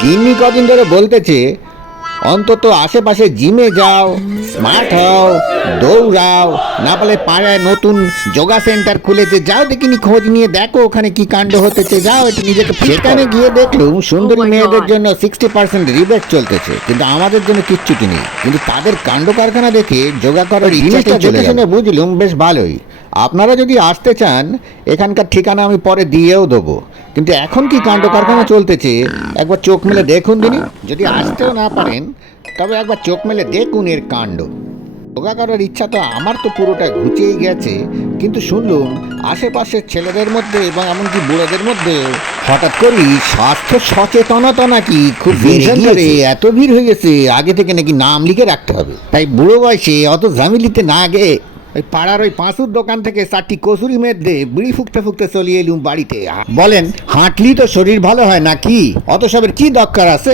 গিন্নি কদিন ধরে বলতেছে অন্তত আশেপাশে জিমে যাও, স্মার্ট হও, দৌড়াও, না পারলে পাড়ায় নতুন যোগা সেন্টার খুলেছে, যাও দেখিনি খোঁজ নিয়ে দেখো ওখানে কি কাণ্ড হতেছে, যাও একটু নিজেকে। সেখানে গিয়ে দেখলুম সুন্দরী মেয়েদের জন্য 60% রিবেট চলতেছে, কিন্তু আমাদের জন্য কিচ্ছুটি নেই। কিন্তু তাদের কাণ্ড কারখানা দেখে যোগা করার জিনিসটা দেখে শুনে বুঝলুম বেশ ভালোই। আপনারা যদি আসতে চান এখানকার ঠিকানা আমি পরে দিয়েও দেবো, কিন্তু এখন কি কাণ্ড কারখানা চলতেছে একবার চোখ মেলে দেখুন দিনই। যদি আসতেও না পারেন তবে একবার চোখ মেলে দেখুন এর কাণ্ড। যোগা করার ইচ্ছা তো আমার তো পুরোটা ঘুচেই গেছে, কিন্তু শুনলুম আশেপাশের ছেলেদের মধ্যে এবং এমনকি বুড়োদের মধ্যে হঠাৎ করেই স্বাস্থ্য সচেতনতা নাকি খুব বেশি, এত ভিড় হয়ে গেছে আগে থেকে নাকি নাম লিখে রাখতে হবে। তাই বুড়ো বয়সে অত ঝামেলিতে না গে ওই পাড়ার ওই পাঁচুর দোকান থেকে 4টি কসুরি মেদে বিড়ি ফুকতে ফুকতে চলিয়ে এলুম বাড়িতে। বলেন, হাঁটলি তো শরীর ভালো হয় নাকি? অত সবের কি দরকার আছে?